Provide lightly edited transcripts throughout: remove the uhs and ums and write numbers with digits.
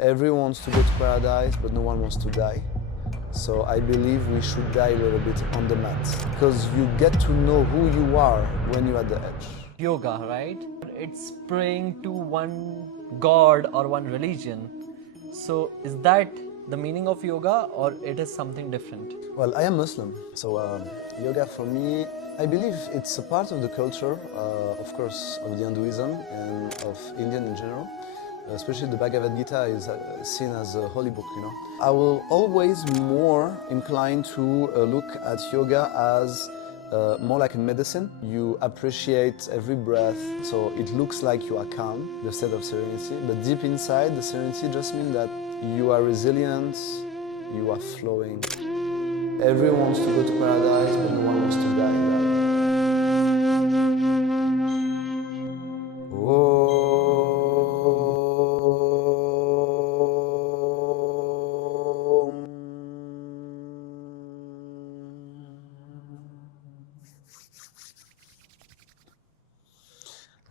Everyone wants to go to paradise, but no one wants to die. So I believe we should die a little bit on the mat, because you get to know who you are when you're at the edge. Yoga, right? It's praying to one god or one religion. So is that the meaning of yoga, or it is something different? Well, I am Muslim, so yoga for me, I believe it's a part of the culture, of course, of the Hinduism and of Indian in general. Especially the Bhagavad Gita is seen as a holy book, you know. I will always more inclined to look at yoga as more like a medicine. You appreciate every breath, so it looks like you are calm, the state of serenity, but deep inside, the serenity just means that you are resilient, you are flowing. Everyone wants to go to paradise, but no one wants to die.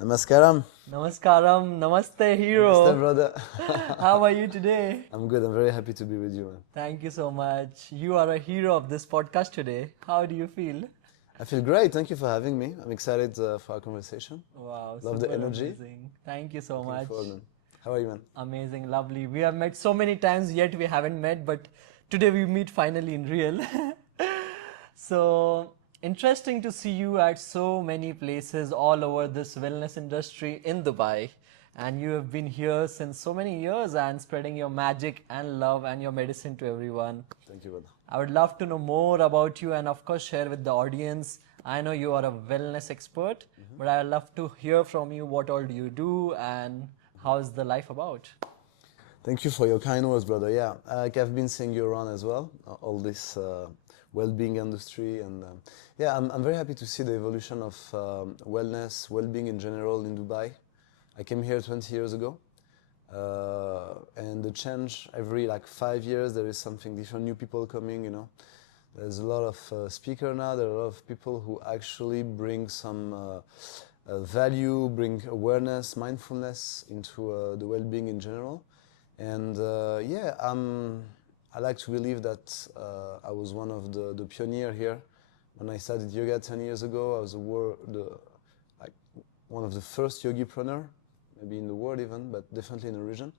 Namaskaram. Namaskaram, Namaste Hero. Namaste, brother. How are you today? I'm good. I'm very happy to be with you, man. Thank you so much. You are a hero of this podcast today. How do you feel? I feel great. Thank you for having me. I'm excited for our conversation. Wow, Love the super energy. amazing. Thank you so Looking much. forward, man. How are you, man? Amazing, lovely. We have met so many times, yet we haven't met, but today we meet finally in real. So interesting to see you at so many places all over this wellness industry in Dubai. And you have been here since so many years and spreading your magic and love and your medicine to everyone. Thank you, brother. I would love to know more about you and of course share with the audience. I know you are a wellness expert, but I would love to hear from you what all do you do and how is the life about? Thank you for your kind words, brother. Yeah, like I've been seeing you around as well, all this well-being industry, and yeah, I'm very happy to see the evolution of wellness, well-being in general in Dubai. I came here 20 years ago, and the change every like 5 years there is something different, new people coming, you know. There's a lot of speakers now, there are a lot of people who actually bring some value, bring awareness, mindfulness into the well-being in general. And yeah, I like to believe that I was one of the pioneer here. When I started yoga 10 years ago, I was like one of the first yogipreneur, maybe in the world even, but definitely in the region.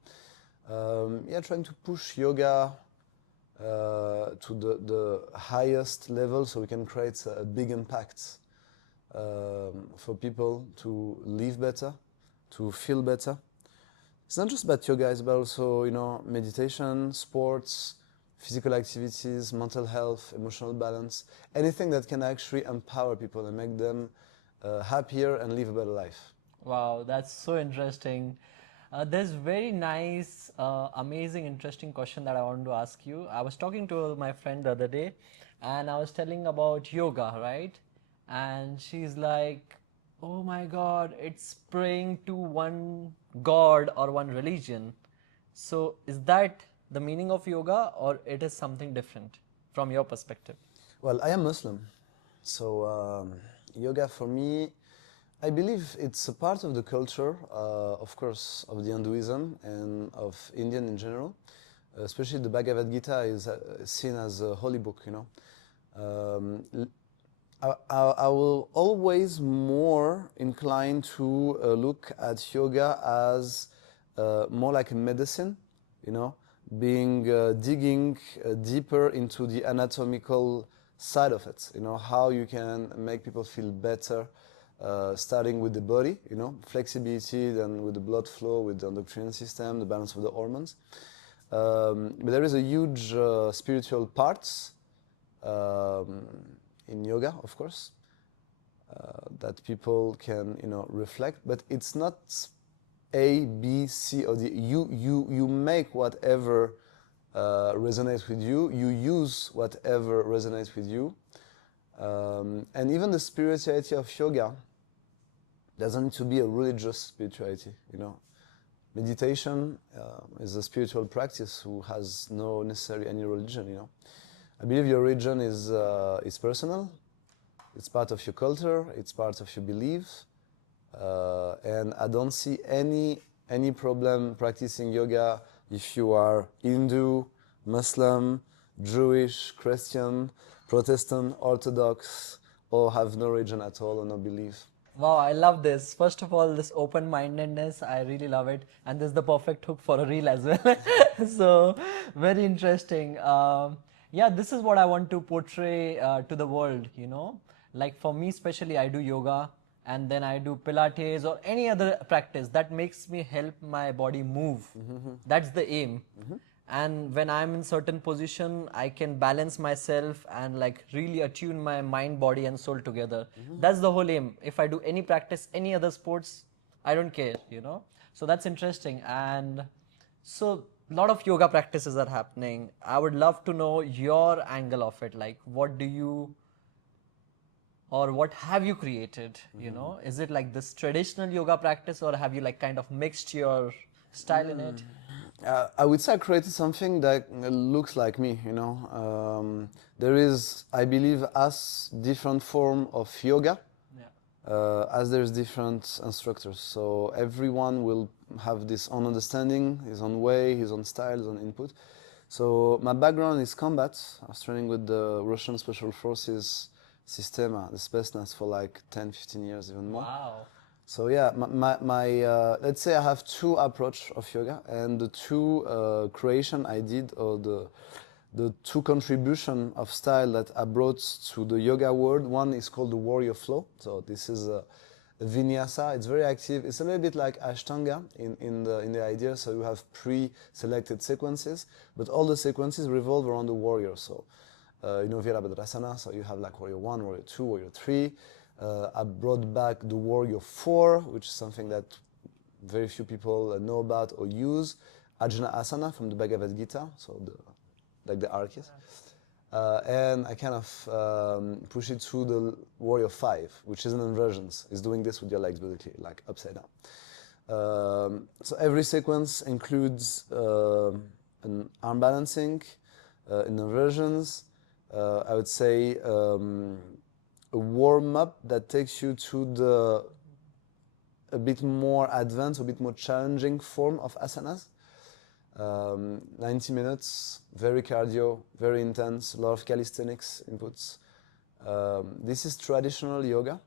Yeah, trying to push yoga to the highest level so we can create a big impact for people to live better, to feel better. It's not just about yoga, it's about also, you know, meditation, sports, physical activities, mental health, emotional balance, anything that can actually empower people and make them happier and live a better life. Wow, that's so interesting. There's very nice, amazing, interesting question that I want to ask you. I was talking to my friend the other day and I was telling about yoga, right? And she's like, oh my God, it's praying to one god or one religion. So is that the meaning of yoga, or it is something different from your perspective? Well, I am Muslim, so yoga for me, I believe it's a part of the culture, of course, of the Hinduism and of Indian in general. Especially the Bhagavad Gita is seen as a holy book, you know. I will always more inclined to look at yoga as more like a medicine, you know, digging deeper into the anatomical side of it, you know, how you can make people feel better, starting with the body, you know, flexibility, then with the blood flow, with the endocrine system, the balance of the hormones. But there is a huge spiritual parts in yoga, of course, that people can, you know, reflect. But it's not A, B, C, or D. You make whatever resonates with you. You use whatever resonates with you. And even the spirituality of yoga doesn't need to be a religious spirituality, you know. Meditation is a spiritual practice who has no necessarily any religion, you know. I believe your religion is personal. It's part of your culture. It's part of your beliefs. And I don't see any problem practicing yoga If you are Hindu, Muslim, Jewish, Christian, Protestant, Orthodox, or have no religion at all or no belief. Wow, I love this. First of all, this open-mindedness, I really love it. And this is the perfect hook for a reel as well. So, very interesting. Yeah, this is what I want to portray to the world, you know. Like for me, especially, I do yoga and then I do Pilates or any other practice that makes me help my body move. That's the aim. And when I'm in certain position, I can balance myself and like really attune my mind, body and soul together. That's the whole aim. If I do any practice, any other sports, I don't care, you know. So that's interesting. And so a lot of yoga practices are happening. I would love to know your angle of it. Like what do you, or what have you created, you know? Is it like this traditional yoga practice or have you like kind of mixed your style in it? I would say I created something that looks like me, you know. There is, I believe, as different form of yoga as there's different instructors. So everyone will have this own understanding, his own way, his own style, his own input. So my background is combat. I was training with the Russian Special Forces Sistema, the Spetsnaz, for like 10, 15 years, even more. Wow. So yeah, let's say I have two approach of yoga, and the two creation I did, or the two contribution of style that I brought to the yoga world. One is called the warrior flow. So this is a vinyasa. It's very active. It's a little bit like Ashtanga in the idea. So you have pre-selected sequences, but all the sequences revolve around the warrior. So you know Virabhadrasana. So you have like warrior 1, warrior 2, warrior 3. I brought back the Warrior 4, which is something that very few people know about or use. Ajna Asana from the Bhagavad Gita, so like the archis. And I kind of push it to the Warrior 5, which is an inversions. It's doing this with your legs, basically, like upside down. So every sequence includes an arm balancing, an inversions, I would say a warm-up that takes you to a bit more advanced, a bit more challenging form of asanas. 90 minutes, very cardio, very intense, a lot of calisthenics inputs. This is traditional yoga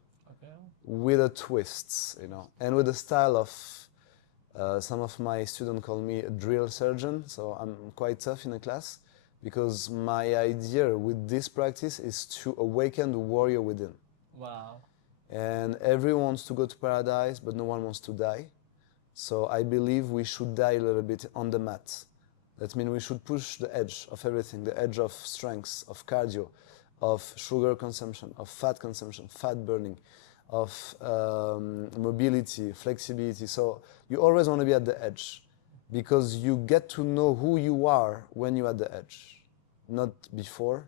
with a twist, you know, and with a style of, some of my students call me a drill surgeon, so I'm quite tough in the class. Because my idea with this practice is to awaken the warrior within. Wow. And everyone wants to go to paradise, but no one wants to die. So I believe we should die a little bit on the mat. That means we should push the edge of everything, the edge of strength, of cardio, of sugar consumption, of fat consumption, fat burning, of mobility, flexibility. So you always want to be at the edge, because you get to know who you are when you're at the edge. Not before,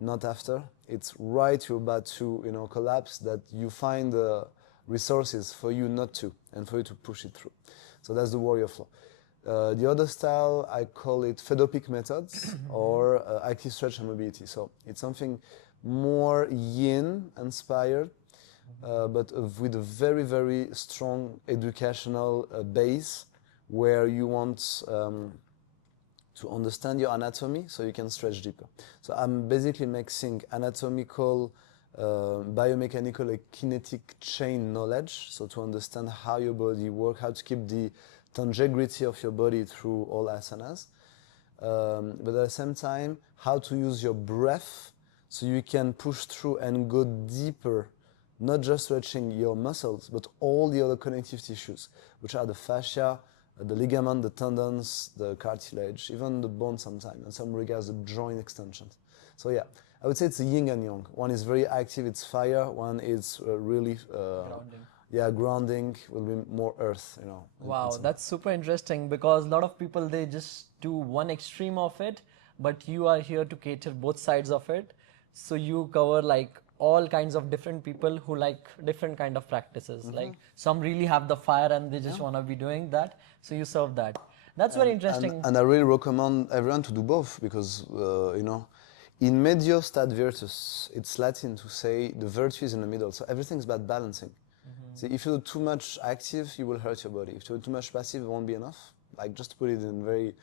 not after. It's right you're about to, you know, collapse that you find the resources for you not to, and for you to push it through. So that's the warrior flow. The other style, I call it Fedopic methods, or active stretch and mobility. So it's something more yin inspired, but with a very, very strong educational base, where you want to understand your anatomy so you can stretch deeper. So I'm basically mixing anatomical, biomechanical, and kinetic chain knowledge, so to understand how your body works, how to keep the integrity of your body through all asanas, but at the same time, how to use your breath so you can push through and go deeper, not just stretching your muscles, but all the other connective tissues, which are the fascia, the ligament, the tendons, the cartilage, even the bone sometimes, and some regards the joint extensions. So yeah, I would say it's a yin and yang. One is very active, it's fire. One is really Grounding. Yeah, grounding will be more earth, you know. Wow, that's super interesting, because a lot of people, they just do one extreme of it, but you are here to cater both sides of it. So you cover like all kinds of different people who like different kind of practices. Like some really have the fire and they just want to be doing that. So you serve that. That's very interesting. And I really recommend everyone to do both, because, you know, in medio stat virtus, it's Latin to say the virtue is in the middle. So everything's about balancing. See, if you do too much active, you will hurt your body. If you do too much passive, it won't be enough. like just to put it in very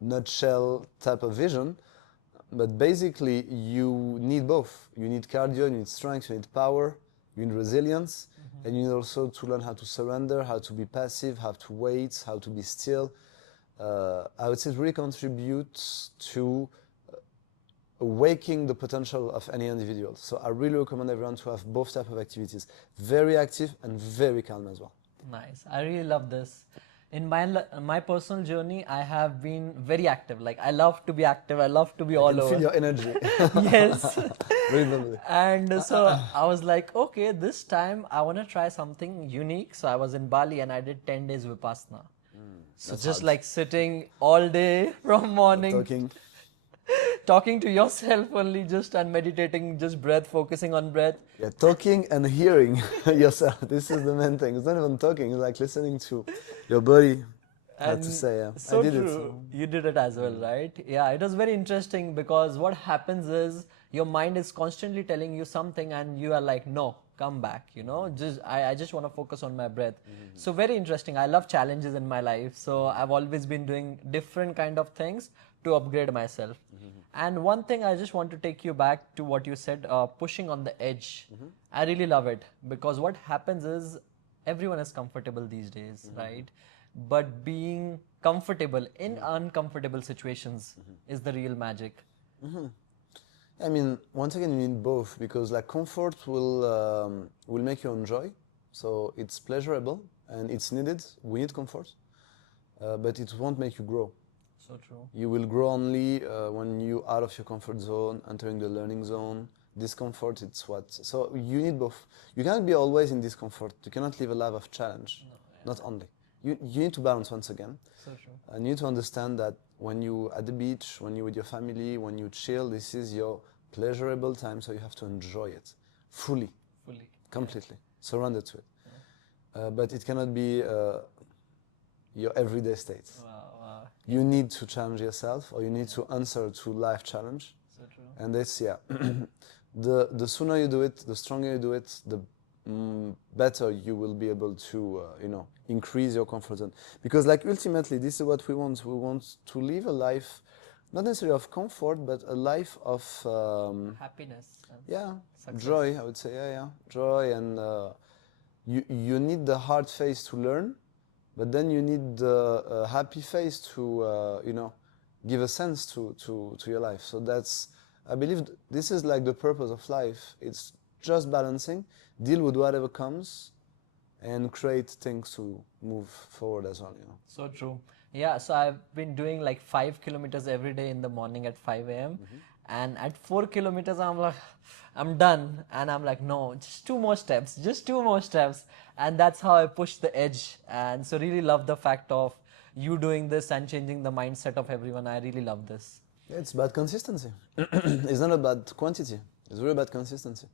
nutshell type of vision. But basically, you need both. You need cardio, you need strength, you need power, you need resilience, and you need also to learn how to surrender, how to be passive, how to wait, how to be still. I would say it really contributes to awakening the potential of any individual. So I really recommend everyone to have both types of activities, very active and very calm as well. Nice. I really love this. In my personal journey, I have been very active. Like, I love to be active. I love to be all I can over. feel your energy. Yes. Very lovely. And so I was like, okay, this time I want to try something unique. So I was in Bali and I did 10 days Vipassana. So just hard. like sitting all day from morning, talking to yourself only, just and meditating, just breath, focusing on breath. Yeah, talking and hearing yourself. This is the main thing. It's not even talking. It's like listening to your body. How to say? Yeah. So I did true. it. So. You did it as well, right? Yeah, it was very interesting because what happens is your mind is constantly telling you something, and you are like, no, come back. You know, I just want to focus on my breath. So very interesting. I love challenges in my life, so I've always been doing different kind of things to upgrade myself. And one thing I just want to take you back to what you said, pushing on the edge. I really love it because what happens is everyone is comfortable these days, right? But being comfortable in uncomfortable situations is the real magic. I mean, once again, you need both because like comfort will make you enjoy, so it's pleasurable and it's needed. We need comfort, but it won't make you grow. So true. You will grow only when you're out of your comfort zone, entering the learning zone. Discomfort, it's what. So you need both. You cannot be always in discomfort. You cannot live a life of challenge. No, yeah. Not only. You need to balance once again. So true. And you need to understand that when you at the beach, when you're with your family, when you chill, this is your pleasurable time. So you have to enjoy it fully, completely, surrender to it. Yeah. But it cannot be your everyday state. Wow. You need to challenge yourself, or you need to answer to life challenge. So true. And that's, yeah, the sooner you do it, the stronger you do it, the better you will be able to, increase your comfort zone. Because like ultimately, this is what we want. We want to live a life, not necessarily of comfort, but a life of happiness. Yeah, success. Joy, I would say, yeah, joy. And you need the hard phase to learn, but then you need the happy phase to, give a sense to your life. So that's, I believe this is like the purpose of life. It's just balancing, deal with whatever comes, and create things to move forward as well, So true. Yeah, so I've been doing like 5 kilometers every day in the morning at 5 a.m. And at 4 kilometers, I'm like, I'm done. And I'm like, no, just 2 more steps, just 2 more steps. And that's how I push the edge. And so really love the fact of you doing this and changing the mindset of everyone. I really love this. Yeah, it's about consistency. It's not about quantity. It's really about consistency.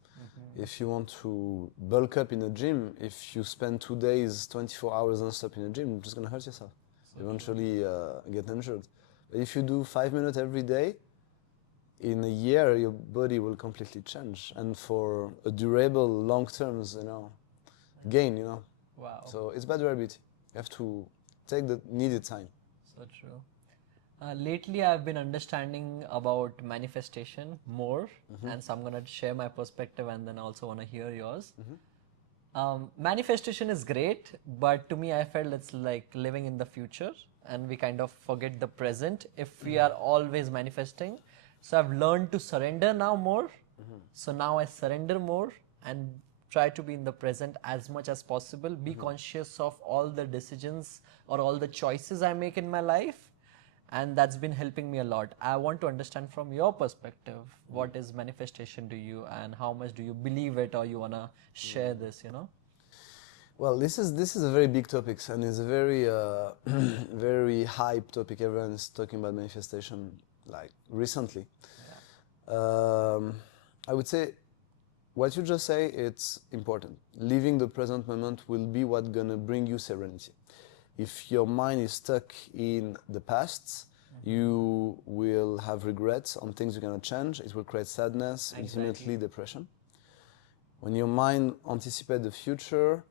If you want to bulk up in a gym, if you spend 2 days, 24 hours non-stop in a gym, you're just going to hurt yourself. Eventually get injured. But if you do 5 minutes every day, in a year, your body will completely change. And for a durable, long terms, gain, Wow. So it's about durability. You have to take the needed time. So true. Lately, I've been understanding about manifestation more, and so I'm going to share my perspective and then also want to hear yours. Manifestation is great, but to me, I felt it's like living in the future, and we kind of forget the present if we are always manifesting. So I've learned to surrender now more. So now I surrender more and try to be in the present as much as possible, be conscious of all the decisions or all the choices I make in my life. And that's been helping me a lot. I want to understand from your perspective, what is manifestation to you and how much do you believe it, or you want to share this, Well, this is a very big topic, and it's a very, very hype topic. Everyone is talking about manifestation, like recently. Yeah. I would say, what you just say, it's important. Living the present moment will be what's gonna bring you serenity. If your mind is stuck in the past, you will have regrets on things you cannot change. It will create sadness, ultimately depression. When your mind anticipates the future,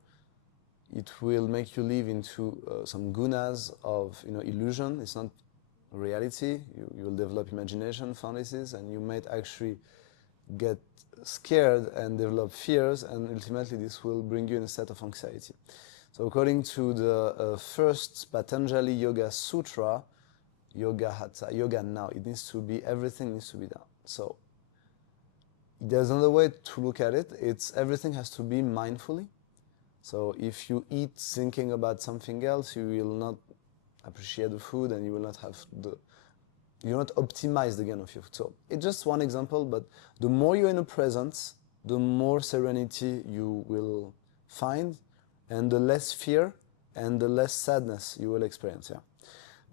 It will make you live into some gunas of illusion. It's not reality. You will develop imagination, fantasies, and you might actually get scared and develop fears, and ultimately this will bring you in a state of anxiety. So according to the first Patanjali Yoga Sutra, Yoga Hatha, Yoga now, it needs to be, everything needs to be done. So there's another way to look at it. It's everything has to be mindfully. So if you eat thinking about something else, you will not appreciate the food, and you will not have you will not optimize the gain of your food. So it's just one example, but the more you're in the present, the more serenity you will find, and the less fear and the less sadness you will experience. Yeah.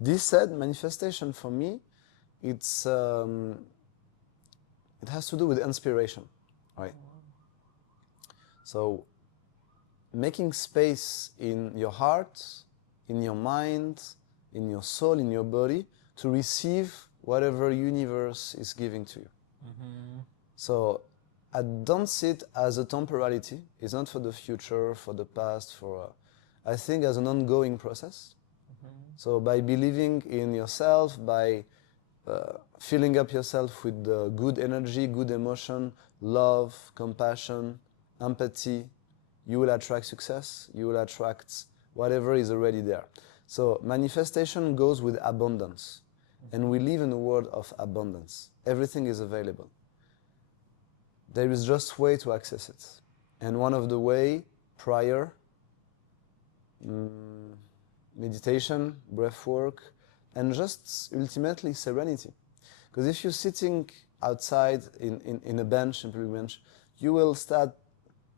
This said, manifestation for me, it has to do with inspiration, right? So making space in your heart, in your mind, in your soul, in your body, to receive whatever universe is giving to you. Mm-hmm. So I don't see it as a temporality. It's not for the future, for the past, I think as an ongoing process. Mm-hmm. So by believing in yourself, by filling up yourself with good energy, good emotion, love, compassion, empathy, you will attract success, you will attract whatever is already there. So manifestation goes with abundance. And we live in a world of abundance. Everything is available. There is just way to access it. And one of the way, prayer, meditation, breath work, and just ultimately serenity. Because if you're sitting outside in a bench, in a public bench, you will start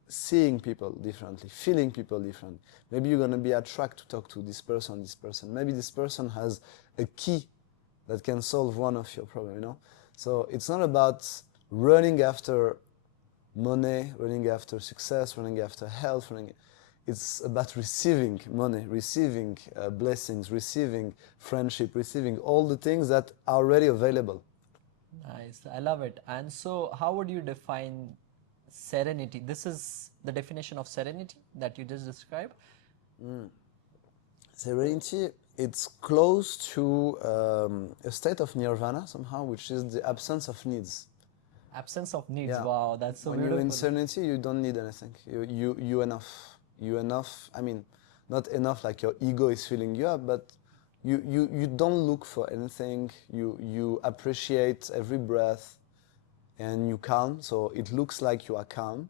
seeing people differently, feeling people differently. Maybe you're going to be attracted to talk to this person. Maybe this person has a key that can solve one of your problems, So it's not about running after money, running after success, running after health. It's about receiving money, receiving blessings, receiving friendship, receiving all the things that are already available. Nice. I love it. And so how would you define serenity? This is the definition of serenity that you just described? Serenity, it's close to a state of nirvana somehow, which is the absence of needs. Absence of needs. Yeah. Wow, that's so when beautiful. When you're in serenity, you don't need anything. You enough. You enough. I mean, not enough like your ego is filling you up, but you don't look for anything. You appreciate every breath, and you calm. So it looks like you are calm,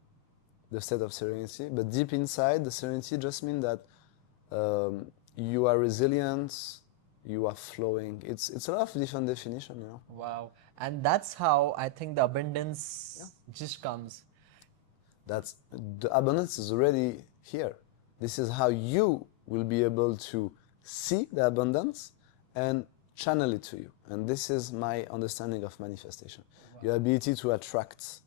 the state of serenity. But deep inside, the serenity just means that you are resilient, you are flowing. It's a lot of different definitions, Wow. And that's how I think the abundance just comes. The abundance is already here. This is how you will be able to see the abundance and channel it to you. And this is my understanding of manifestation. Wow. Your ability to attract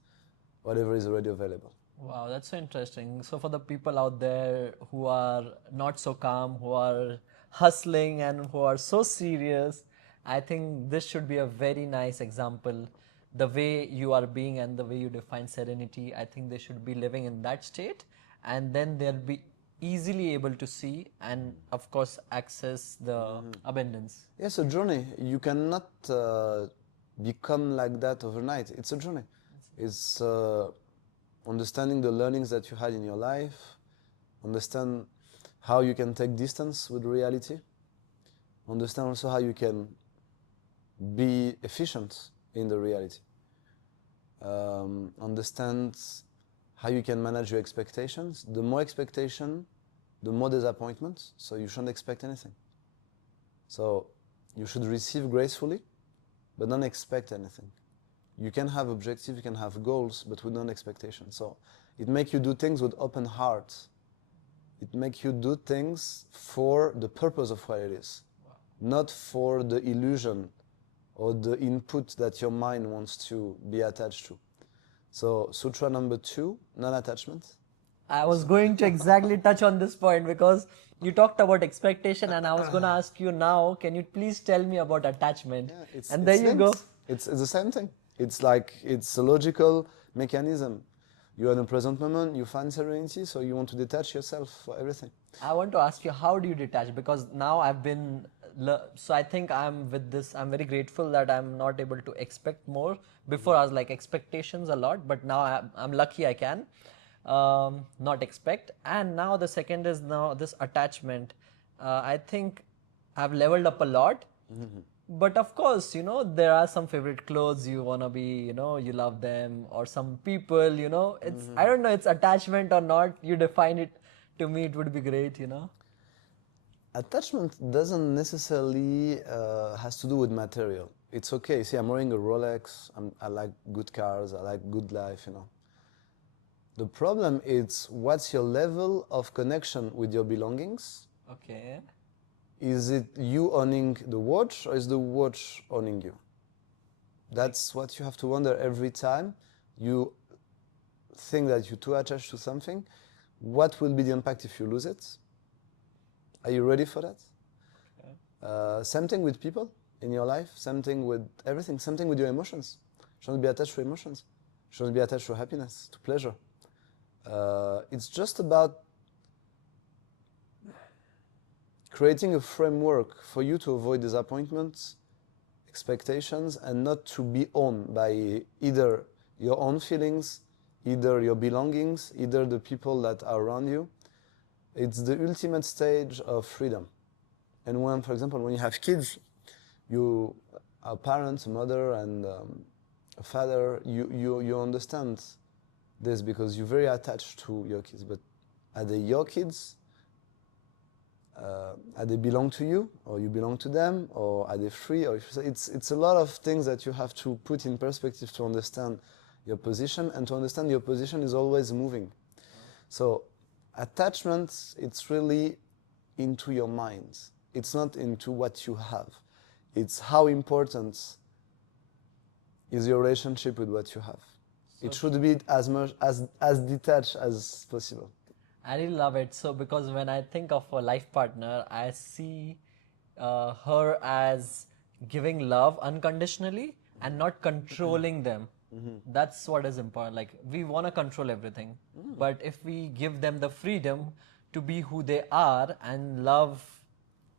whatever is already available. Wow, that's so interesting. So for the people out there who are not so calm, who are hustling and who are so serious, I think this should be a very nice example. The way you are being and the way you define serenity, I think they should be living in that state, and then they'll be easily able to see and of course access the abundance. Yes, a journey. You cannot become like that overnight. It's a journey. It's understanding the learnings that you had in your life, understand how you can take distance with reality, understand also how you can be efficient in the reality, understand how you can manage your expectations. The more expectation, the more disappointment, so you shouldn't expect anything. So you should receive gracefully, but don't expect anything. You can have objectives, you can have goals, but with no expectation. So it makes you do things with open heart. It makes you do things for the purpose of what it is, not for the illusion or the input that your mind wants to be attached to. So sutra number 2, non-attachment. I was going to exactly touch on this point because you talked about expectation, and I was going to ask you now, can you please tell me about attachment? Yeah, and there you go. It's the same thing. It's like, it's a logical mechanism. You are in the present moment, you find serenity, so you want to detach yourself for everything. I want to ask you, how do you detach? Because now I've been, so I think I'm with this, I'm very grateful that I'm not able to expect more. Before I was like expectations a lot, but now I'm lucky I can not expect. And now the second is now this attachment. I think I've leveled up a lot. But of course, there are some favorite clothes you want to be, you love them, or some people, it's, I don't know, it's attachment or not. You define it to me, it would be great. Attachment doesn't necessarily has to do with material. It's okay. See, I'm wearing a Rolex. I like good cars. I like good life. The problem is what's your level of connection with your belongings? Okay. Is it you owning the watch, or is the watch owning you? That's what you have to wonder every time you think that you're too attached to something. What will be the impact if you lose it? Are you ready for that? Okay. Same thing with people in your life, same thing with everything, same thing with your emotions. You shouldn't be attached to emotions. You shouldn't be attached to happiness, to pleasure. It's just about creating a framework for you to avoid disappointments, expectations, and not to be owned by either your own feelings, either your belongings, either the people that are around you. It's the ultimate stage of freedom. And when, for example, when you have kids, you are parents, a mother and a father, you understand this because you're very attached to your kids. But are they your kids? Are they belong to you, or you belong to them, or are they free? Or it's a lot of things that you have to put in perspective to understand your position, and to understand your position is always moving. So attachment, it's really into your mind. It's not into what you have. It's how important is your relationship with what you have. So it should be as much as detached as possible. I really love it. So because when I think of a life partner, I see her as giving love unconditionally and not controlling them. That's what is important. Like, we want to control everything, but if we give them the freedom to be who they are and love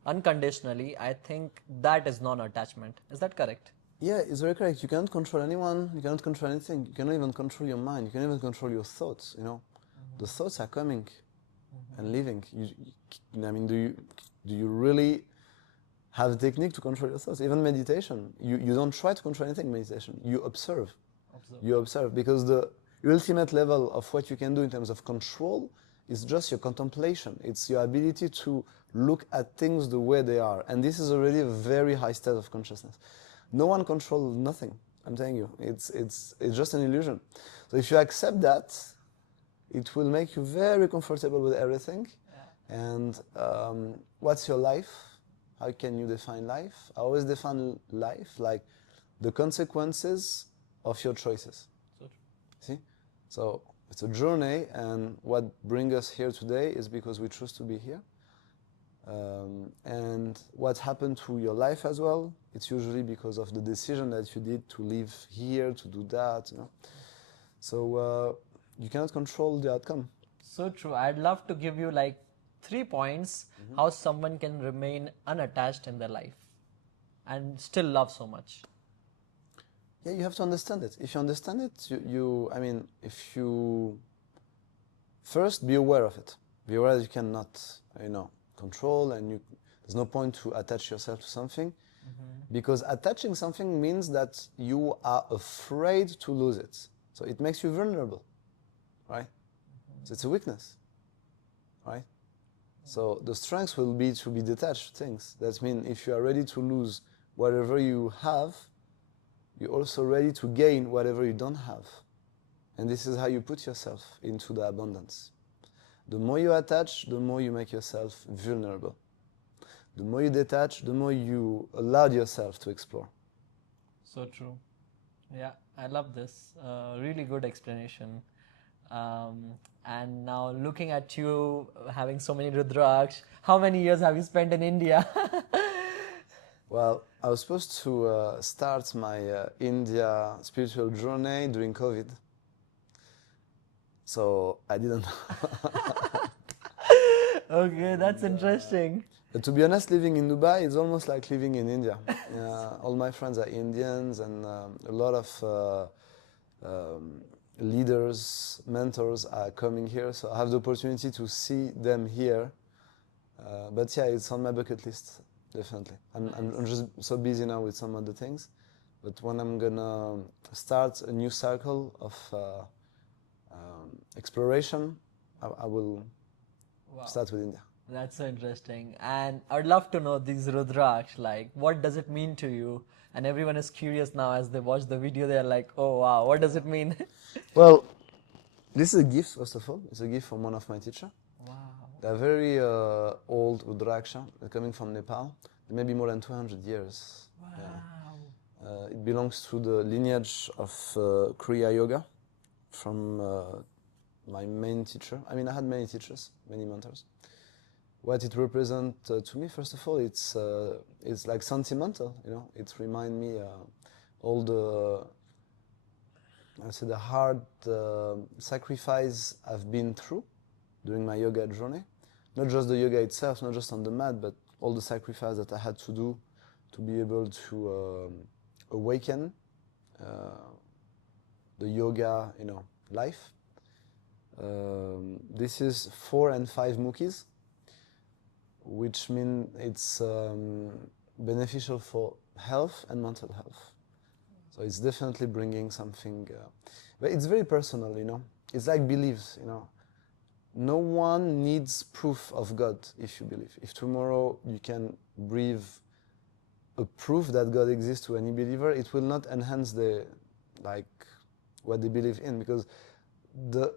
unconditionally, I think that is non-attachment. Is that correct? Yeah, it's very correct. You cannot control anyone. You cannot control anything. You cannot even control your mind. You cannot even control your thoughts. The thoughts are coming and leaving. I mean, do you really have a technique to control your thoughts? Even meditation, you don't try to control anything. Meditation, you observe. You observe, because the ultimate level of what you can do in terms of control is just your contemplation. It's your ability to look at things the way they are, and this is already a very high state of consciousness. No one controls nothing. I'm telling you, it's just an illusion. So if you accept that, it will make you very comfortable with everything. Yeah. And what's your life? How can you define life? I always define life like the consequences of your choices. So see? So it's a journey, and what brings us here today is because we choose to be here. And what happened to your life as well, it's usually because of the decision that you did to live here, to do that. So you cannot control the outcome. So true. I'd love to give you like 3 points how someone can remain unattached in their life and still love so much. Yeah, you have to understand it. If you understand it, if you first be aware of it. Be aware that you cannot, control, and there's no point to attach yourself to something, because attaching something means that you are afraid to lose it. So it makes you vulnerable, right? So it's a weakness, right? So the strength will be to be detached to things. That means if you are ready to lose whatever you have, you're also ready to gain whatever you don't have. And this is how you put yourself into the abundance. The more you attach, the more you make yourself vulnerable. The more you detach, the more you allow yourself to explore. So true. Yeah, I love this. Really good explanation. And now looking at you having so many Rudraksh, how many years have you spent in India? Well, I was supposed to start my India spiritual journey during COVID. So I didn't. Okay, that's interesting. To be honest, living in Dubai is almost like living in India. All my friends are Indians, and a lot of leaders, mentors are coming here. So I have the opportunity to see them here. But yeah, it's on my bucket list, definitely. I'm just so busy now with some other things. But when I'm gonna start a new cycle of exploration, I will start with India. That's so interesting. And I'd love to know these Rudraksh, like, what does it mean to you? And everyone is curious now as they watch the video, they're like, oh wow, what does it mean? Well, this is a gift, first of all. It's a gift from one of my teachers. Wow. They're very old Rudraksha. They're coming from Nepal. They may be more than 200 years. Wow. Yeah. It belongs to the lineage of Kriya Yoga from my main teacher. I mean, I had many teachers, many mentors. What it represents to me, first of all, it's like sentimental. You know, it reminds me all the the hard sacrifice I've been through during my yoga journey. Not just the yoga itself, not just on the mat, but all the sacrifice that I had to do to be able to awaken the yoga, life. This is 4 and 5 mukis, which mean it's beneficial for health and mental health. So it's definitely bringing something, but it's very personal, It's like beliefs, No one needs proof of God if you believe. If tomorrow you can breathe a proof that God exists to any believer, it will not enhance what they believe in, because the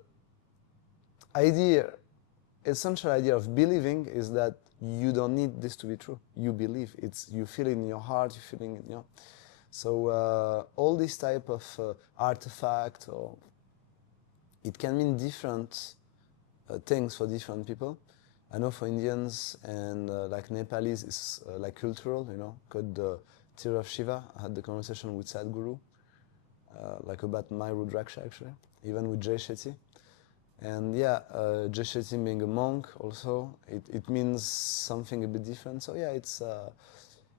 essential idea of believing is that you don't need this to be true. You believe. You feel it in your heart, you feel it, So all this type of artifact, it can mean different things for different people. I know for Indians and like Nepalis, it's like cultural, called the Tear of Shiva. I had the conversation with Sadhguru, like about my Rudraksha actually, even with Jay Shetty. And yeah, Jay Shetty being a monk also, it means something a bit different. So yeah,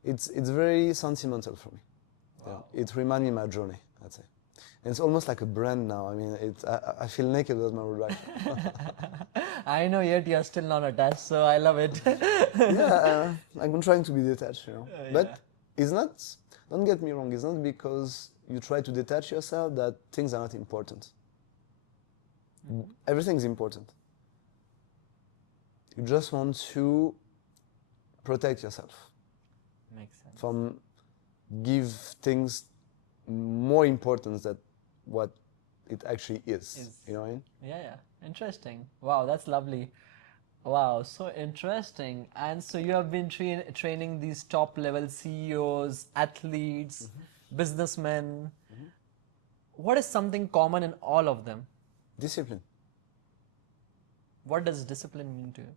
it's very sentimental for me. Wow. Yeah, it reminds me of my journey, I'd say. And it's almost like a brand now. I mean, I feel naked with my Rudraksha. I know, yet you're still not attached, so I love it. Yeah, I'm trying to be detached, Yeah. But it's not, don't get me wrong, it's not because you try to detach yourself that things are not important. Mm-hmm. Everything is important. You just want to protect yourself. Makes sense. From give things more importance than what it actually is. You know what I mean? Yeah. Interesting. Wow, that's lovely. Wow, so interesting. And so you have been training these top level CEOs, athletes, businessmen. What is something common in all of them? Discipline. What does discipline mean to you?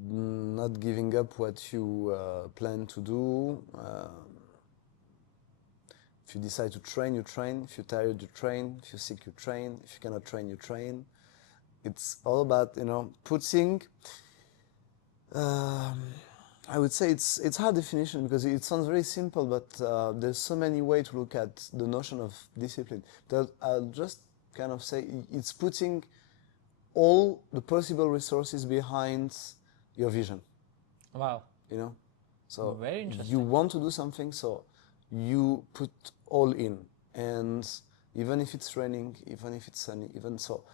Not giving up what you plan to do. If you decide to train, you train. If you're tired, you train. If you're sick, you train. If you cannot train, you train. It's all about, putting, I would say it's hard definition because it sounds very simple, but there's so many ways to look at the notion of discipline. That I'll just kind of say it's putting all the possible resources behind your vision. Wow. So very interesting. You want to do something, so you put all in, and even if it's raining, even if it's sunny, even so,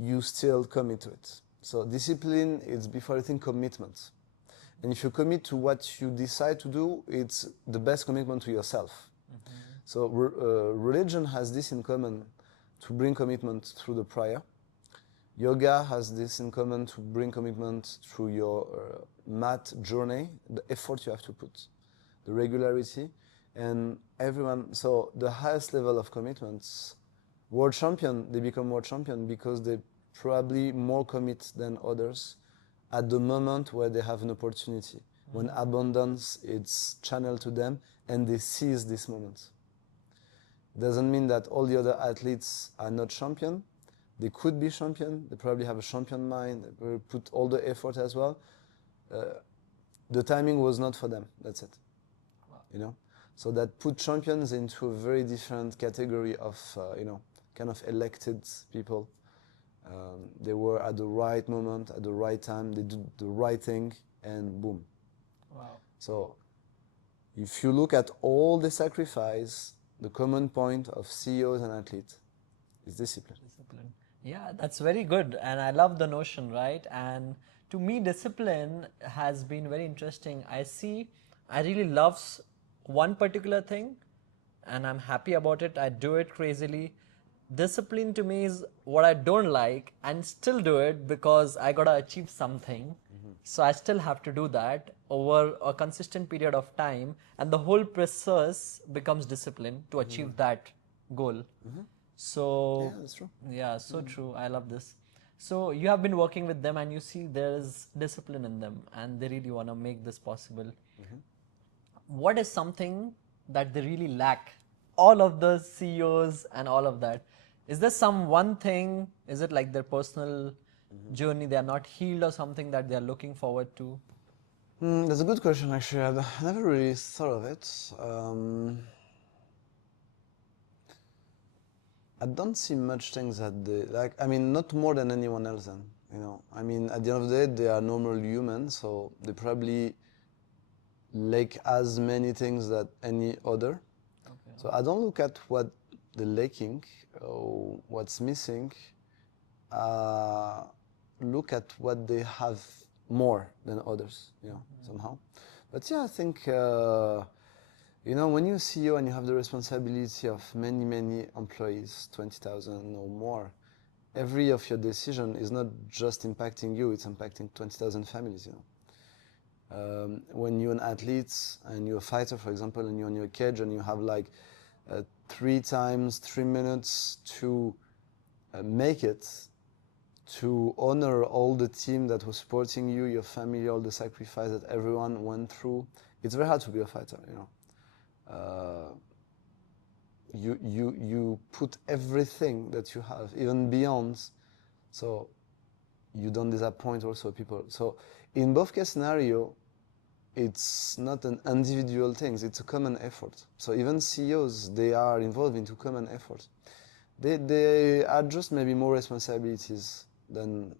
you still commit to it. So discipline is before everything commitment. And if you commit to what you decide to do, it's the best commitment to yourself. So religion has this in common, to bring commitment through the prayer. Yoga has this in common, to bring commitment through your mat journey, the effort you have to put, the regularity. And everyone, so the highest level of commitments, world champion, they become world champion because they probably more commit than others at the moment where they have an opportunity, when abundance is channeled to them and they seize this moment. Doesn't mean that all the other athletes are not champion, They could be champion. They probably have a champion mind. They will put all the effort as well. The timing was not for them. That's it. Wow. You know, so that put champions into a very different category of you know, kind of elected people. They were at the right moment, at the right time. They did the right thing, and boom. Wow. So, if you look at all the sacrifice, the common point of CEOs and athletes is discipline. Discipline. Yeah, that's very good, and I love the notion, right? And to me, discipline has been very interesting. I really love one particular thing, and I'm happy about it. I do it crazily. Discipline to me is what I don't like and still do it because I gotta achieve something. So I still have to do that over a consistent period of time, and the whole process becomes discipline to achieve that goal. So Yeah, that's true. yeah, so true. I love this. So you have been working with them and you see there's discipline in them and they really want to make this possible. What is something that they really lack? All of the CEOs and all of that. Is there some one thing? Is it like their personal journey? They are not healed or something that they are looking forward to? That's a good question, actually. I never really thought of it. I don't see much things that they like. I mean, not more than anyone else. Then, you know, I mean, at the end of the day, they are normal humans, so they probably lack as many things that any other. Okay. So I don't look at what they're lacking or what's missing. Look at what they have more than others, you know, somehow. But yeah, I think, you know, when you're a CEO and you have the responsibility of many, many employees, 20,000 or more, every of your decision is not just impacting you, it's impacting 20,000 families, you know. When you're an athlete and you're a fighter, for example, and you're in your cage and you have like 3 times 3 minutes to make it, to honor all the team that was supporting you, your family, all the sacrifice that everyone went through. It's very hard to be a fighter, you know. You put everything that you have, even beyond, so you don't disappoint also people. So in both case scenario, it's not an individual thing, it's a common effort. So even CEOs, they are involved into common effort. They are just maybe more responsibilities than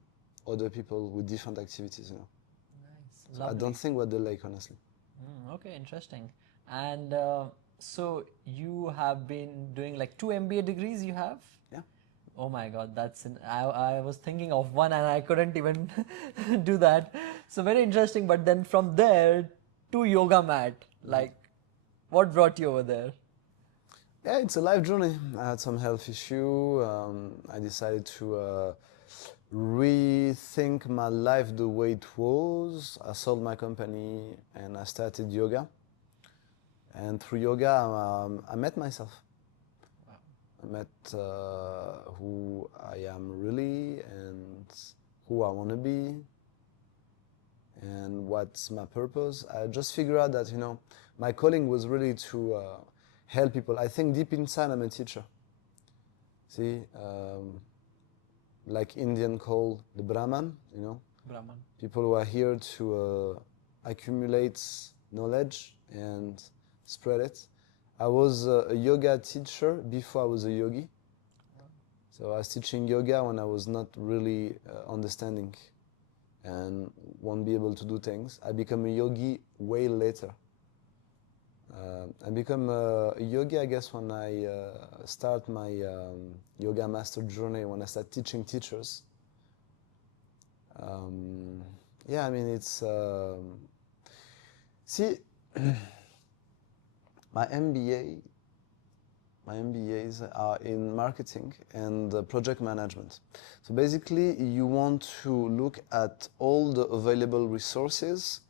other people with different activities, you know. Nice. So I don't think what they like, honestly. Okay, interesting. And so you have been doing like 2 MBA degrees you have? Yeah. Oh my God, I was thinking of one and I couldn't even do that. So very interesting. But then from there to yoga mat, like what brought you over there? Yeah, it's a life journey. I had some health issue. I decided to rethink my life the way it was. I sold my company and I started yoga. And through yoga, I met myself. Wow. I met who I am really and who I want to be and what's my purpose. I just figured out that, you know, my calling was really to help people. I think deep inside I'm a teacher. See, like Indian call the Brahman, you know. Brahman. People who are here to accumulate knowledge and spread it. I was a yoga teacher before I was a yogi. So I was teaching yoga when I was not really understanding and won't be able to do things. I become a yogi way later. I become a yogi, I guess, when I start my yoga master journey, when I start teaching teachers. Yeah, I mean, it's... see, my MBAs are in marketing and project management. So basically, you want to look at all the available resources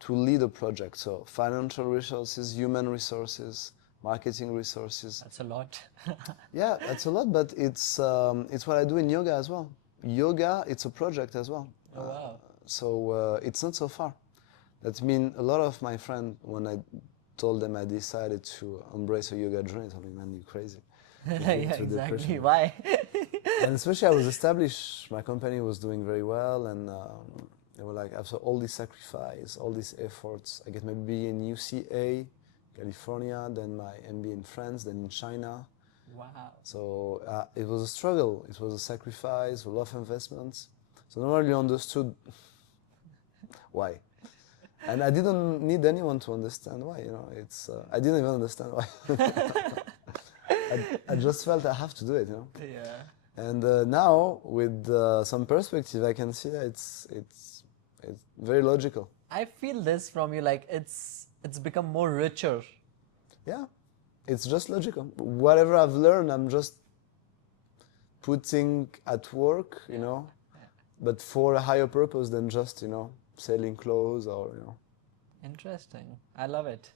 to lead a project. So financial resources, human resources, marketing resources. That's a lot. Yeah, that's a lot, but it's what I do in yoga as well. Yoga, it's a project as well. Oh, wow. So it's not so far. That means a lot of my friends, when I told them I decided to embrace a yoga journey, told me, man, you're crazy. Yeah, exactly. Why? And especially I was established, my company was doing very well, and they were like, after all this sacrifice, all these efforts, I get my BA in UCA, California, then my MBA in France, then in China. Wow. So it was a struggle, it was a sacrifice, a lot of investments. So no one really understood why. And I didn't need anyone to understand why, you know, I didn't even understand why. I just felt I have to do it, you know. Yeah. And now, with some perspective, I can see that it's very logical. I feel this from you, like it's become more richer. Yeah, it's just logical. Whatever I've learned, I'm just putting at work, you know, but for a higher purpose than just, you know, selling clothes or, you know. Interesting. I love it.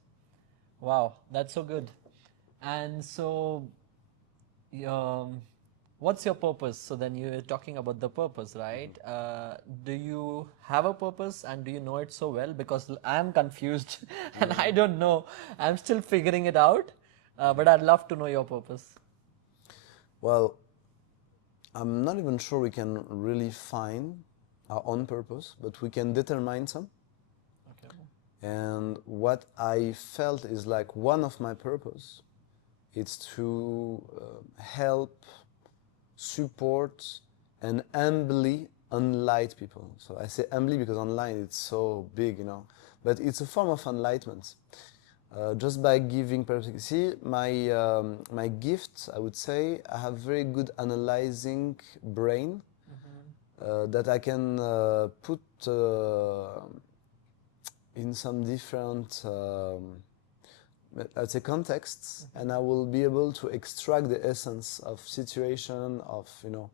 Wow, that's so good. And so, what's your purpose? So then you're talking about the purpose, right? Do you have a purpose and do you know it so well? Because I'm confused and I don't know. I'm still figuring it out, but I'd love to know your purpose. Well, I'm not even sure we can really find our own purpose, but we can determine some. Okay. And what I felt is like one of my purpose is to help, support, and humbly enlighten people. So I say humbly because online it's so big, you know, but it's a form of enlightenment. Just by giving perspective. See, my gift, I would say, I have very good analyzing brain that I can put in some different, I'd say, contexts, and I will be able to extract the essence of situation, of, you know,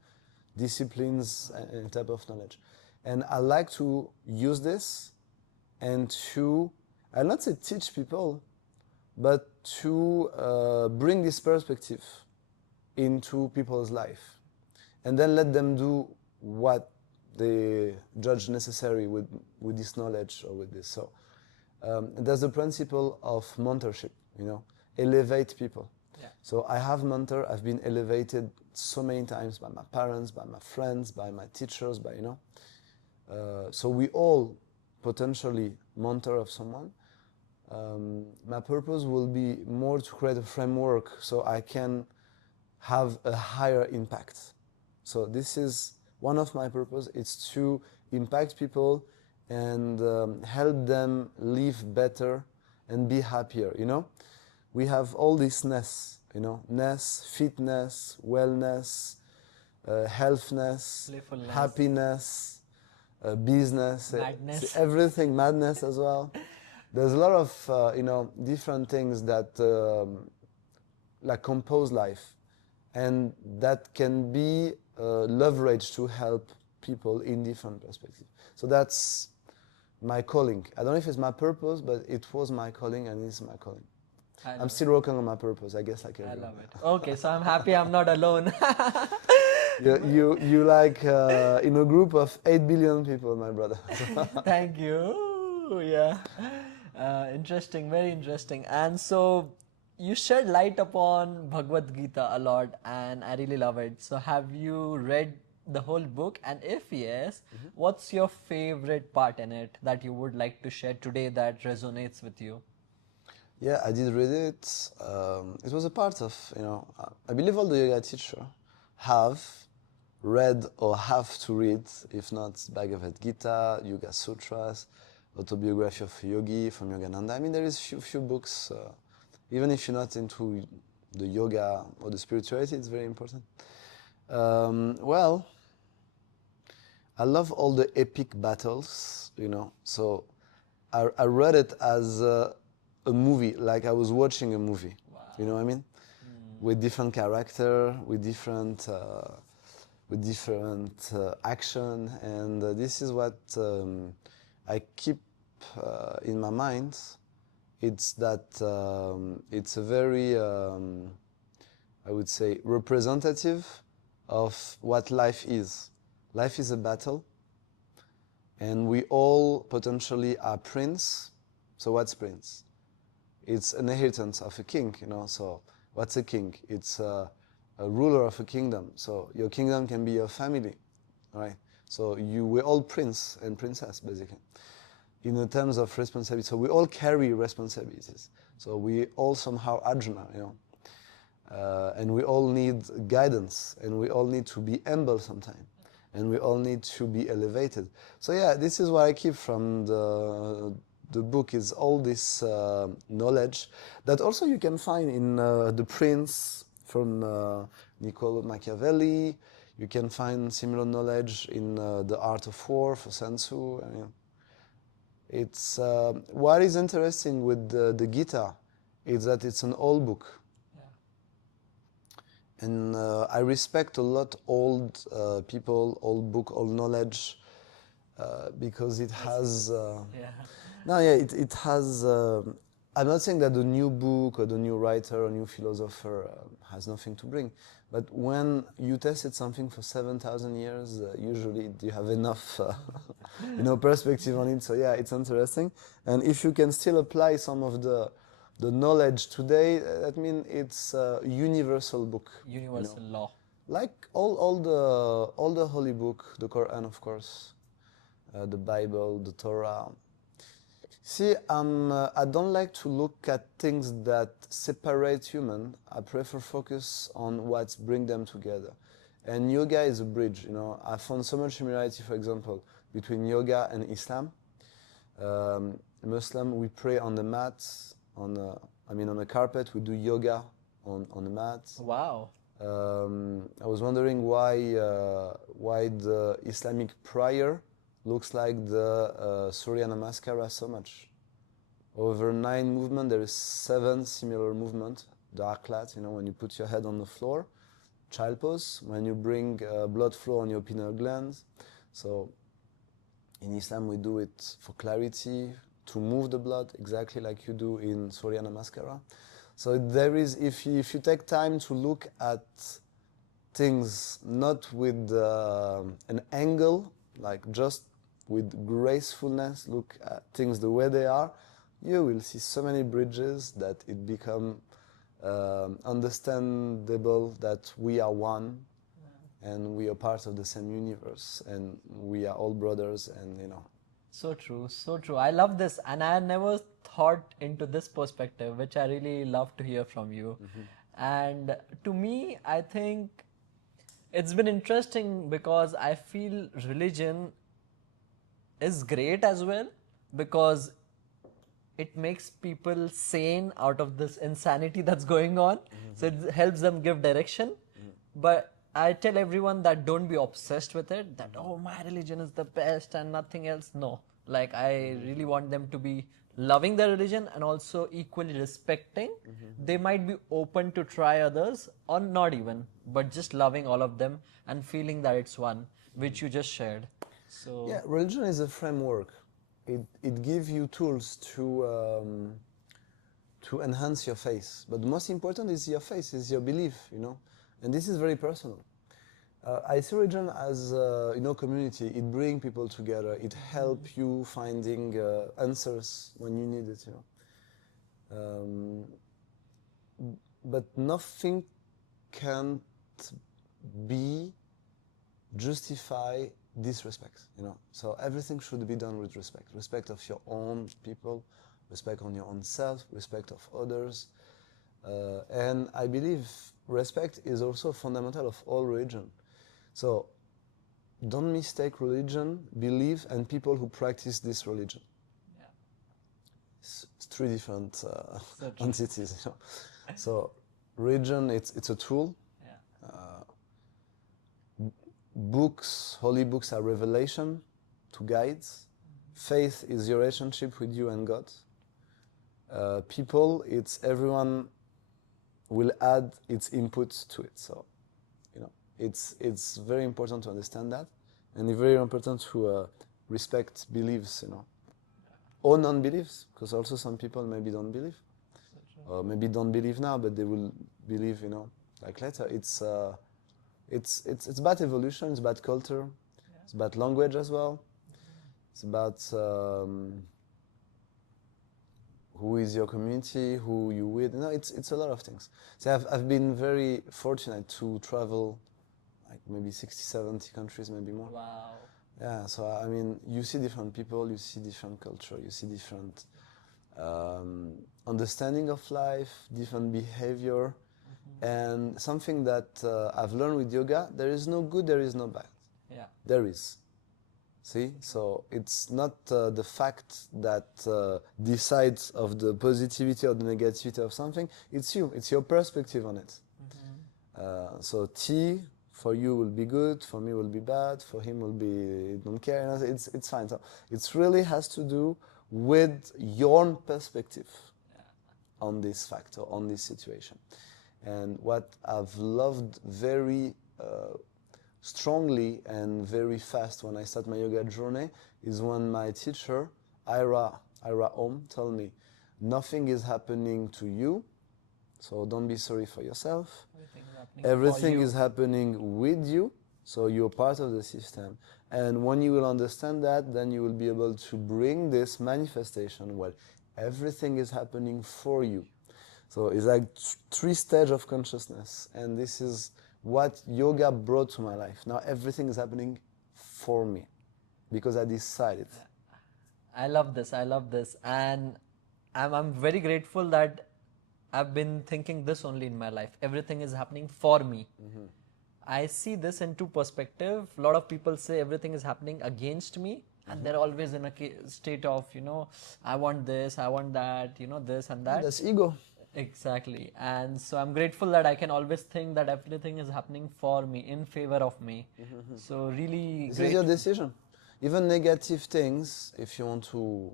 disciplines and type of knowledge. And I like to use this and to, I'll not say teach people, but to bring this perspective into people's life, and then let them do what they judge necessary with this knowledge or with this. So that's the principle of mentorship, you know, elevate people. Yeah. So I have mentor, I've been elevated so many times by my parents, by my friends, by my teachers, by, you know. So we all potentially mentor of someone. My purpose will be more to create a framework so I can have a higher impact. So this is one of my purpose. It's to impact people and help them live better and be happier, you know. We have all this ness, you know, ness, fitness, wellness, healthness, Playfulness. Happiness, business, Madness. everything, madness as well. There's a lot of you know, different things that like compose life, and that can be leveraged to help people in different perspectives. So that's my calling. I don't know if it's my purpose, but it was my calling and it's my calling. I'm still working on my purpose, I guess, like everyone. I love it. Okay, so I'm happy I'm not alone. You like in a group of 8 billion people, my brother. Thank you. Yeah. Interesting, very interesting. And so you shed light upon Bhagavad Gita a lot, and I really love it. So have you read the whole book? And if yes, what's your favorite part in it that you would like to share today that resonates with you? Yeah, I did read it. It was a part of, you know, I believe all the yoga teachers have read or have to read, if not Bhagavad Gita, Yoga Sutras, Autobiography of a Yogi from Yogananda. I mean, there is few books, even if you're not into the yoga or the spirituality, it's very important. Well, I love all the epic battles, you know, so I read it as a movie, like I was watching a movie. Wow. You know what I mean? With different character, with different action, and this is what I keep in my mind. It's that it's a very, I would say, representative of what life is. Life is a battle, and we all potentially are prince. So what's prince? It's an inheritance of a king, you know. So what's a king? It's a a ruler of a kingdom. So your kingdom can be your family, right? So we're all prince and princess, basically, in the terms of responsibility. So we all carry responsibilities. So we all somehow Arjuna, and we all need guidance, and we all need to be humble sometimes, and we all need to be elevated. So yeah, this is what I keep from the book, is all this knowledge that also you can find in The Prince from Niccolo Machiavelli. You can find similar knowledge in The Art of War for Sun Tzu. It's what is interesting with the Gita is that it's an old book. And I respect a lot old people, old book, old knowledge, because it has... it has... I'm not saying that the new book or the new writer or new philosopher has nothing to bring, but when you tested something for 7,000 years, usually you have enough perspective on it. So yeah, it's interesting. And if you can still apply some of the knowledge today, that means it's a universal book. Universal law. Like all the holy book, the Quran, of course, the Bible, the Torah. See, I don't like to look at things that separate human. I prefer focus on what bring them together. And yoga is a bridge. I found so much similarity, for example, between yoga and Islam. Muslim, we pray on the mat. On a carpet, we do yoga on the mat. Wow. I was wondering why the Islamic prayer looks like the Surya Namaskara so much. Over 9 movements, there is 7 similar movements. The Aklat, when you put your head on the floor. Child pose, when you bring blood flow on your pineal glands. So in Islam, we do it for clarity, to move the blood, exactly like you do in Surya Namaskara. So there is, if you take time to look at things not with an angle, like just with gracefulness, look at things the way they are, you will see so many bridges that it become understandable that we are one, and we are part of the same universe, and we are all brothers, and So true, so true. I love this, and I never thought into this perspective, which I really love to hear from you. And to me, I think it's been interesting because I feel religion is great as well, because it makes people sane out of this insanity that's going on. So it helps them give direction. But I tell everyone that don't be obsessed with it, that, oh, my religion is the best and nothing else. No. Like, I really want them to be loving their religion and also equally respecting. They might be open to try others, or not even, but just loving all of them and feeling that it's one, which you just shared. So yeah, religion is a framework. It gives you tools to enhance your faith. But the most important is your faith, is your belief, And this is very personal. I see religion as community. It brings people together. It helps you finding answers when you need it. But nothing can be justify disrespect. So everything should be done with respect. Respect of your own people, respect on your own self, respect of others, and I believe respect is also fundamental of all religion. So don't mistake religion, belief, and people who practice this religion. Yeah. It's 3 different entities. So religion, it's a tool. Books, holy books are revelation to guides. Faith is your relationship with you and God. People, it's everyone will add its inputs to it. So, it's very important to understand that, and it's very important to respect beliefs, or non-beliefs, because also some people maybe don't believe, or maybe don't believe now, but they will believe, like later. It's about evolution. It's about culture. It's about language as well. It's about who is your community, who you with. No, it's a lot of things. So I've been very fortunate to travel like maybe 60, 70 countries, maybe more. Wow. Yeah, so I mean, you see different people, you see different culture, you see different understanding of life, different behavior, and something that I've learned with yoga, there is no good, there is no bad. Yeah. There is. See? So it's not the fact that decides of the positivity or the negativity of something, it's you, it's your perspective on it. So tea for you will be good, for me will be bad, for him will be, don't care, you know, it's fine. So it really has to do with your perspective on this factor, on this situation. And what I've loved very strongly and very fast when I start my yoga journey is when my teacher, Ira Om, told me, nothing is happening to you, so don't be sorry for yourself. Everything is happening with you, so you're part of the system. And when you will understand that, then you will be able to bring this manifestation, well, everything is happening for you. So it's like 3 stages of consciousness, and this is what yoga brought to my life. Now everything is happening for me, because I decided. I love this, and I'm very grateful that I've been thinking this only in my life. Everything is happening for me. I see this in 2 perspectives. A lot of people say everything is happening against me, and they're always in a state of, you know, I want this, I want that, you know, this and that. That's ego. Exactly. And so I'm grateful that I can always think that everything is happening for me, in favor of me. So really This is your decision. Even negative things, if you want to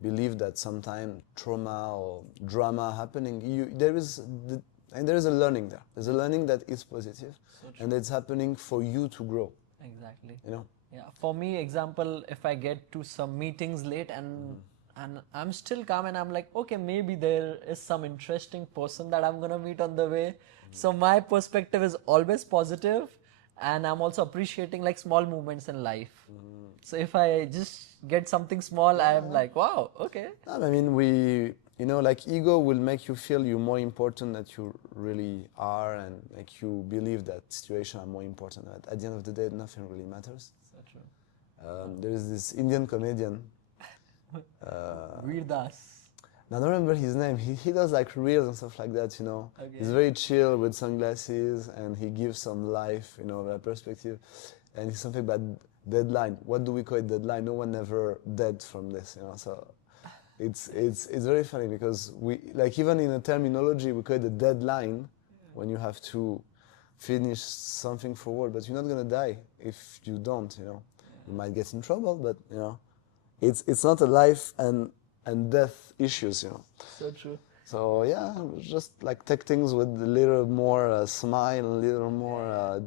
believe that sometimes trauma or drama happening, there is a learning there. There's a learning that is positive, and it's happening for you to grow. Exactly. You know? Yeah. For me, example, if I get to some meetings late and I'm still calm and I'm like, okay, maybe there is some interesting person that I'm gonna meet on the way. So my perspective is always positive, and I'm also appreciating like small moments in life. So if I just get something small, I'm like, wow, okay. I mean, like ego will make you feel you're more important than you really are, and make you believe that situations are more important. At the end of the day, nothing really matters. So true. There is this Indian comedian. Veerdas. Now, I don't remember his name. He does like reels and stuff like that, you know. Okay. He's very chill with sunglasses, and he gives some life, you know, perspective. And he's something about deadline. What do we call it, deadline? No one ever dead from this, you know. So it's very funny, because we, like, even in a terminology, we call it the deadline when you have to finish something forward, but you're not gonna die if you don't, you know. You might get in trouble, but you know, it's not a life and death issues, you know. So true. So yeah, just like take things with a little more smile, a little more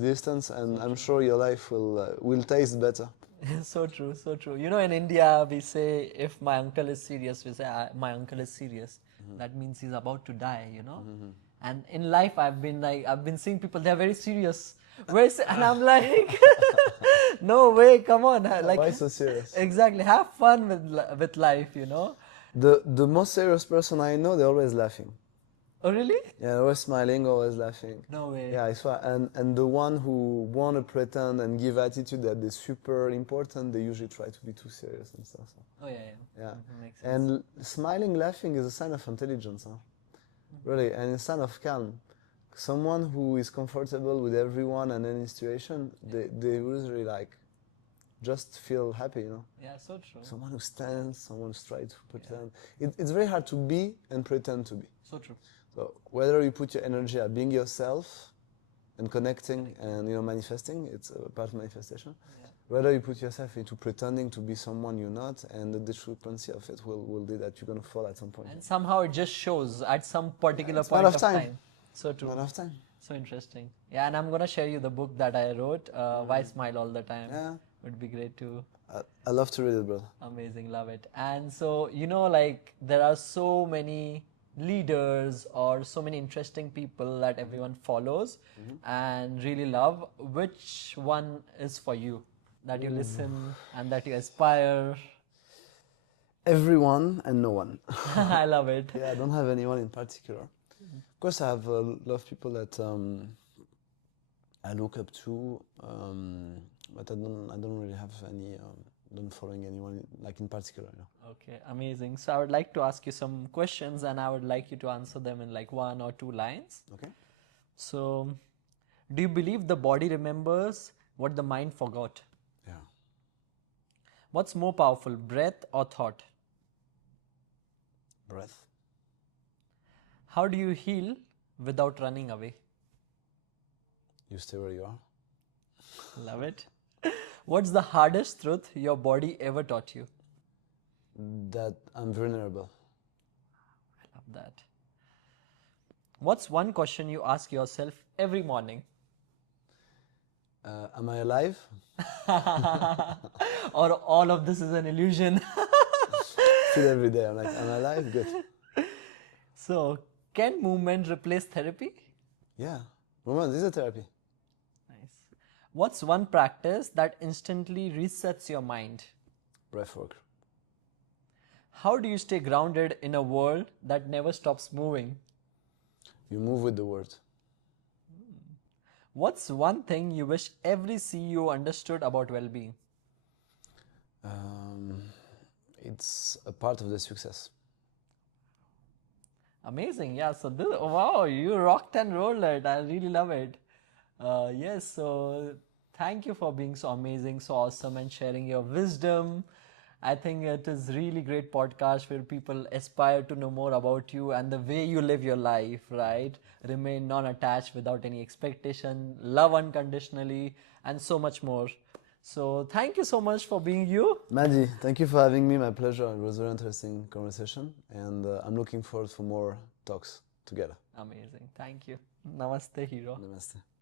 distance, and I'm sure your life will taste better. So true, so true. You know, in India, we say if my uncle is serious, we say my uncle is serious. That means he's about to die, you know. And in life, I've been seeing people, they're very serious. And I'm like, no way, come on. Like, why so serious? Exactly, have fun with life, you know. The most serious person I know, they're always laughing. Oh, really? Yeah, always smiling, always laughing. No way. Yeah, it's fine. And the one who want to pretend and give attitude that they're super important, they usually try to be too serious and stuff. So. Oh, yeah. Yeah. Makes sense. And smiling, laughing is a sign of intelligence, huh? Really, and a sign of calm. Someone who is comfortable with everyone and any situation, they usually like just feel happy, you know. Yeah, so true. Someone who stands, someone who's trying to pretend. It's very hard to be and pretend to be. So true. So whether you put your energy at being yourself and connecting and, you know, manifesting, it's a part of manifestation. Yeah. Whether you put yourself into pretending to be someone you're not, and the frequency of it will do that, you're going to fall at some point. And somehow it just shows at some particular point of time. So true. Not of time. So interesting. Yeah, and I'm going to share you the book that I wrote, Why Smile All the Time. Yeah. Would be great too. I love to read it, bro. Amazing, love it. And so, you know, like there are so many leaders or so many interesting people that everyone follows and really love. Which one is for you that you listen and that you aspire? Everyone and no one. I love it. Yeah, I don't have anyone in particular. Of course, I have a lot of people that I look up to, but I don't really have any. Don't following anyone like in particular. You know. Okay, amazing. So I would like to ask you some questions, and I would like you to answer them in like 1 or 2 lines. Okay. So, do you believe the body remembers what the mind forgot? Yeah. What's more powerful, breath or thought? Breath. How do you heal without running away? You stay where you are. Love it. What's the hardest truth your body ever taught you? That I'm vulnerable. I love that. What's one question you ask yourself every morning? Am I alive? Or all of this is an illusion? Still every day. I'm like, am I alive? Good. So, can movement replace therapy? Yeah. Movement is a therapy. Nice. What's one practice that instantly resets your mind? Breath work. How do you stay grounded in a world that never stops moving? You move with the word. What's one thing you wish every CEO understood about well-being? It's a part of the success. Amazing. Yeah. So this, wow, you rocked and rolled it. I really love it. Yes. So thank you for being so amazing, so awesome, and sharing your wisdom. I think it is really great podcast where people aspire to know more about you and the way you live your life, right? Remain non-attached without any expectation, love unconditionally, and so much more. So thank you so much for being you. Maddy, thank you for having me. My pleasure. It was a very interesting conversation, and I'm looking forward for more talks together. Amazing. Thank you. Namaste, Hero. Namaste.